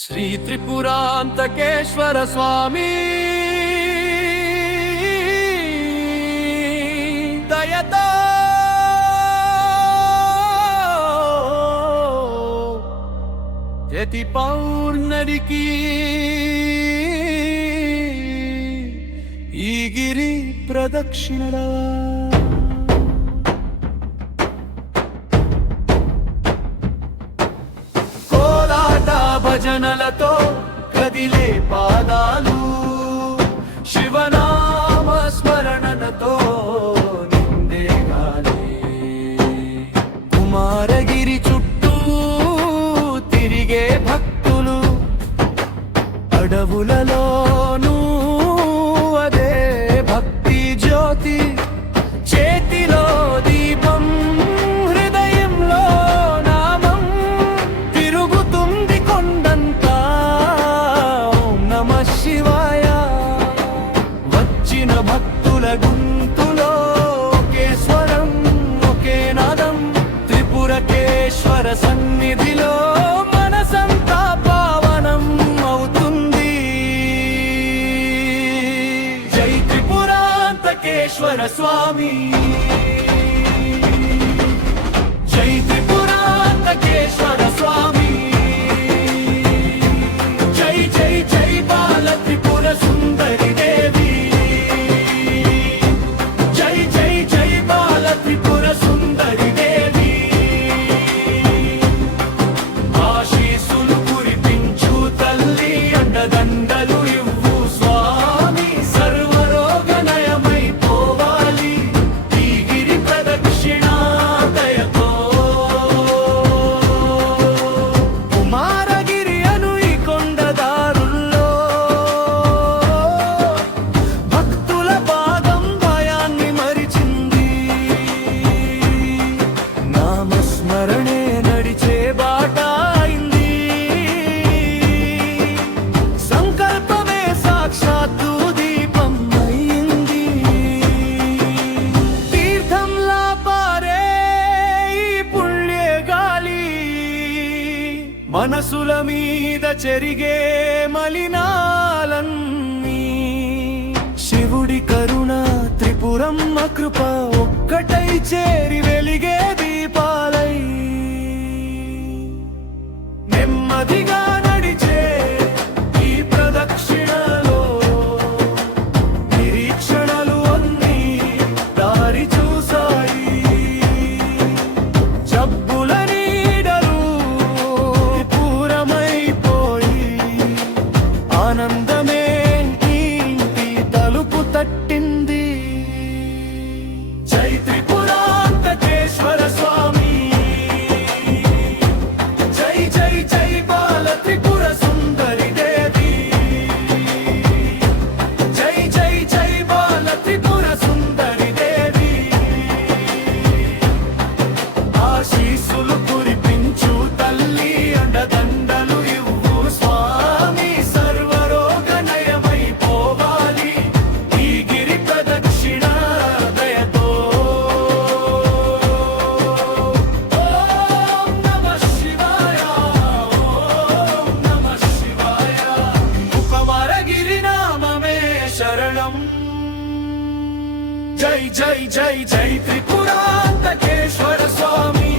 శ్రీ త్రిపురాంతకేశ్వర స్వామి దయతో యతి పౌర్ణరికి ఈ గిరి ప్రదక్షిణలా భజనలతో కదిలే పాదాలు శివనామ స్మరణతో నిందేగానే కుమారగిరి చుట్టూ తిరిగే భక్తులు అడవులలోనూ అదే భక్తి జ్యోతి చేతిలో దీపం హృదయంలో నామం తిరుగుతుంది కొండంతా ఓం నమః శివాయ వచ్చిన భక్తుల గొంతులో ఒకే స్వరం ఒకే నాదం త్రిపురకేశ్వర సన్నిధిలో మనసంతా పావనం అవుతుంది జై త్రిపురాంతకేశ్వర స్వామి జై త్రిపురాంతకేశ్వర స్వామి జై జై జై బాల త్రిపుర సుందరి దేవి జై జై జై బాల త్రిపుర సుందరి దేవి ఆశీసులు కురిపించు తల్లి అండదండలు ఇవ్వు స్వామి సర్వరోగ నయమై పోవాలి ఈ గిరి ప్రదక్షిణ దయతో కుమారగిరి అను ఈ కొండదారుల్లో భక్తుల పాదం భయాన్ని మరిచింది నామస్మరణే నడిచే బాట అయింది సంకల్పమే సాక్షాత్తు దీపం అయింది తీర్థంలా పారే ఈ పుణ్య గాలి మనసుల మీద చెరిగే మలినాలన్నీ శివుడి కరుణ త్రిపురమ్మ కృప ఒక్కటై చేరి వెలిగే దీపాలై నెమ్మదిగా నడిచే ఈ ప్రదక్షిణలో నిరీక్షణలు అన్నీ దారి చూసాయి జబ్బుల నీడలు పూరమైపోయి ఆనందమే ఇంటి తలుపు తట్టింది జై త్రిపురాంతకేశ్వర స్వామి జై జై జై బాల త్రిపుర సుందరి దేవి జై జై జై బాల త్రిపుర సుందరి దేవి ఆశీసులు కురిపించు తల్లి అండదండలు ఇవ్వు స్వామి సర్వరోగ నయమై పోవాలి ఈ గిరి ప్రదక్షిణ దయతో ఓం నమః శివాయ ఓం నమః శివాయ కుమారగిరి నామమే శరణం జై జై జై జై త్రిపురాంతకేశ్వర స్వామి